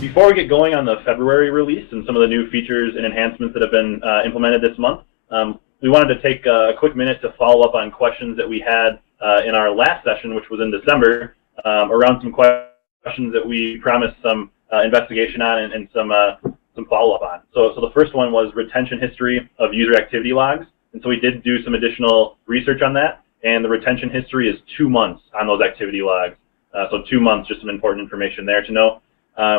Before we get going on the February release and some of the new features and enhancements that have been implemented this month, we wanted to take a quick minute to follow up on questions that we had in our last session, which was in December, around some questions that we promised some investigation on and some follow-up on. So the first one was retention history of user activity logs. And so we did do some additional research on that, and the retention history is 2 months on those activity logs. So 2 months, just some important information there to know.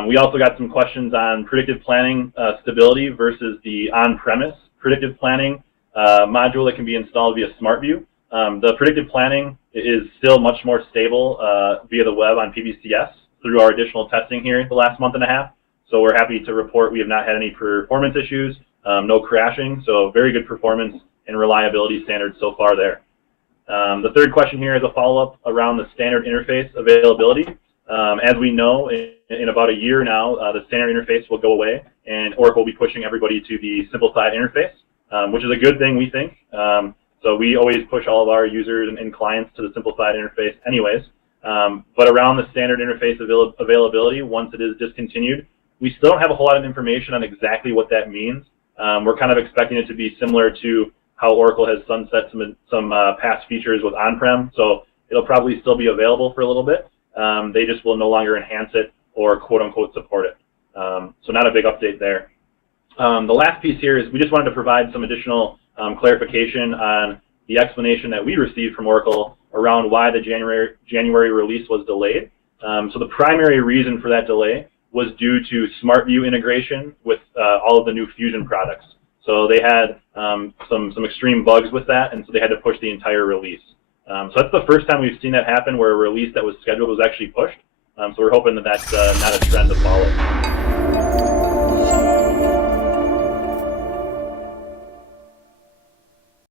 We also got some questions on predictive planning stability versus the on-premise predictive planning module that can be installed via SmartView. The predictive planning is still much more stable via the web on PBCS through our additional testing here the last month and a half. So we're happy to report we have not had any performance issues, no crashing, so very good performance and reliability standards so far there. The third question here is a follow-up around the standard interface availability. As we know, in about a year now, the standard interface will go away, and Oracle will be pushing everybody to the simplified interface, which is a good thing, we think. So we always push all of our users and clients to the simplified interface anyways. But around the standard interface availability, once it is discontinued, we still don't have a whole lot of information on exactly what that means. We're kind of expecting it to be similar to how Oracle has sunset some past features with on-prem, so it'll probably still be available for a little bit. They just will no longer enhance it or quote-unquote support it. So not a big update there. The last piece here is we just wanted to provide some additional clarification on the explanation that we received from Oracle around why the January release was delayed. So the primary reason for that delay was due to SmartView integration with all of the new Fusion products. So they had some extreme bugs with that, and so they had to push the entire release. So that's the first time we've seen that happen, where a release that was scheduled was actually pushed. So we're hoping that that's not a trend to follow.